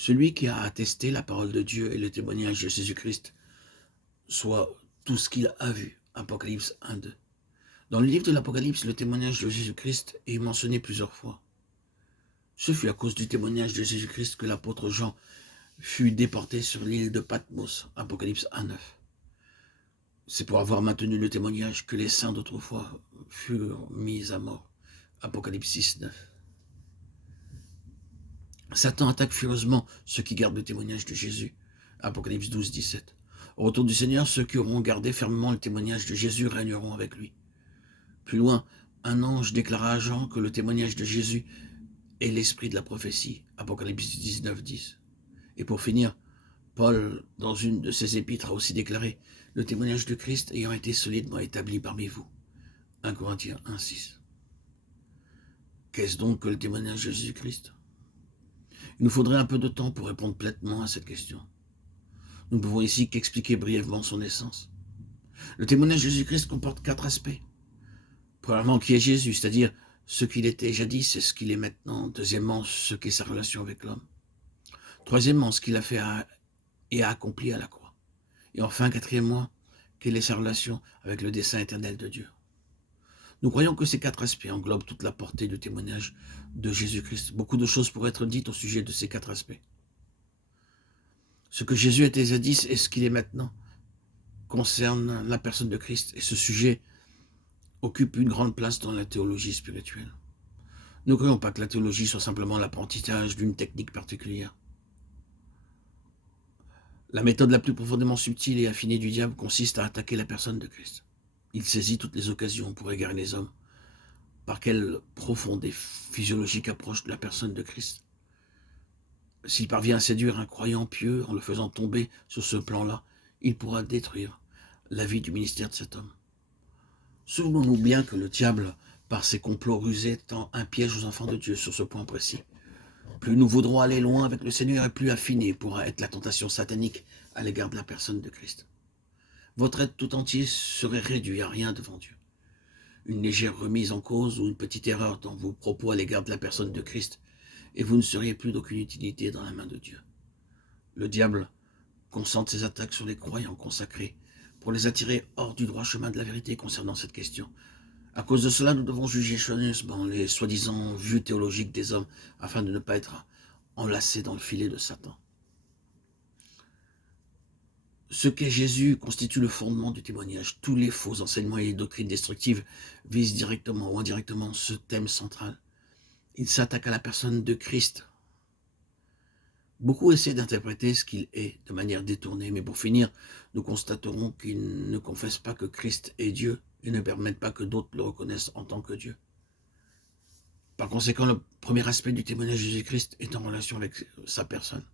celui qui a attesté la parole de Dieu et le témoignage de Jésus-Christ, soit tout ce qu'il a vu. Apocalypse 1:2. Dans le livre de l'Apocalypse, le témoignage de Jésus-Christ est mentionné plusieurs fois. Ce fut à cause du témoignage de Jésus-Christ que l'apôtre Jean fut déporté sur l'île de Patmos. Apocalypse 1:9. C'est pour avoir maintenu le témoignage que les saints d'autrefois furent mis à mort. Apocalypse 6:9. Satan attaque furieusement ceux qui gardent le témoignage de Jésus. Apocalypse 12:17. Au retour du Seigneur, ceux qui auront gardé fermement le témoignage de Jésus régneront avec lui. Plus loin, un ange déclara à Jean que le témoignage de Jésus est l'esprit de la prophétie. Apocalypse 19:10. Et pour finir, Paul, dans une de ses épîtres, a aussi déclaré « Le témoignage de Christ ayant été solidement établi parmi vous ». 1 Corinthiens 1:6. Qu'est-ce donc que le témoignage de Jésus-Christ? Il nous faudrait un peu de temps pour répondre pleinement à cette question. Nous ne pouvons ici qu'expliquer brièvement son essence. Le témoignage de Jésus-Christ comporte 4 aspects. Premièrement, qui est Jésus, c'est-à-dire ce qu'il était jadis et ce qu'il est maintenant. Deuxièmement, ce qu'est sa relation avec l'homme. Troisièmement, ce qu'il a fait et a accompli à la croix. Et enfin, quatrièmement, quelle est sa relation avec le dessein éternel de Dieu. Nous croyons que ces 4 aspects englobent toute la portée du témoignage de Jésus-Christ. Beaucoup de choses pourraient être dites au sujet de ces 4 aspects. Ce que Jésus était jadis et ce qu'il est maintenant concerne la personne de Christ. Et ce sujet occupe une grande place dans la théologie spirituelle. Nous ne croyons pas que la théologie soit simplement l'apprentissage d'une technique particulière. La méthode la plus profondément subtile et affinée du diable consiste à attaquer la personne de Christ. Il saisit toutes les occasions pour égarer les hommes. Par quelle profonde et physiologique approche de la personne de Christ? S'il parvient à séduire un croyant pieux en le faisant tomber sur ce plan-là, il pourra détruire la vie du ministère de cet homme. Souvenons-nous bien que le diable, par ses complots rusés, tend un piège aux enfants de Dieu sur ce point précis. Plus nous voudrons aller loin avec le Seigneur et plus affinée pourra être la tentation satanique à l'égard de la personne de Christ. Votre être tout entier serait réduit à rien devant Dieu. Une légère remise en cause ou une petite erreur dans vos propos à l'égard de la personne de Christ, et vous ne seriez plus d'aucune utilité dans la main de Dieu. Le diable concentre ses attaques sur les croyants consacrés pour les attirer hors du droit chemin de la vérité concernant cette question. À cause de cela, nous devons juger soigneusement les soi-disant vues théologiques des hommes afin de ne pas être enlacés dans le filet de Satan. Ce qu'est Jésus constitue le fondement du témoignage. Tous les faux enseignements et les doctrines destructives visent directement ou indirectement ce thème central. Il s'attaque à la personne de Christ. Beaucoup essaient d'interpréter ce qu'il est de manière détournée, mais pour finir, nous constaterons qu'ils ne confessent pas que Christ est Dieu et ne permettent pas que d'autres le reconnaissent en tant que Dieu. Par conséquent, le premier aspect du témoignage de Jésus-Christ est en relation avec sa personne.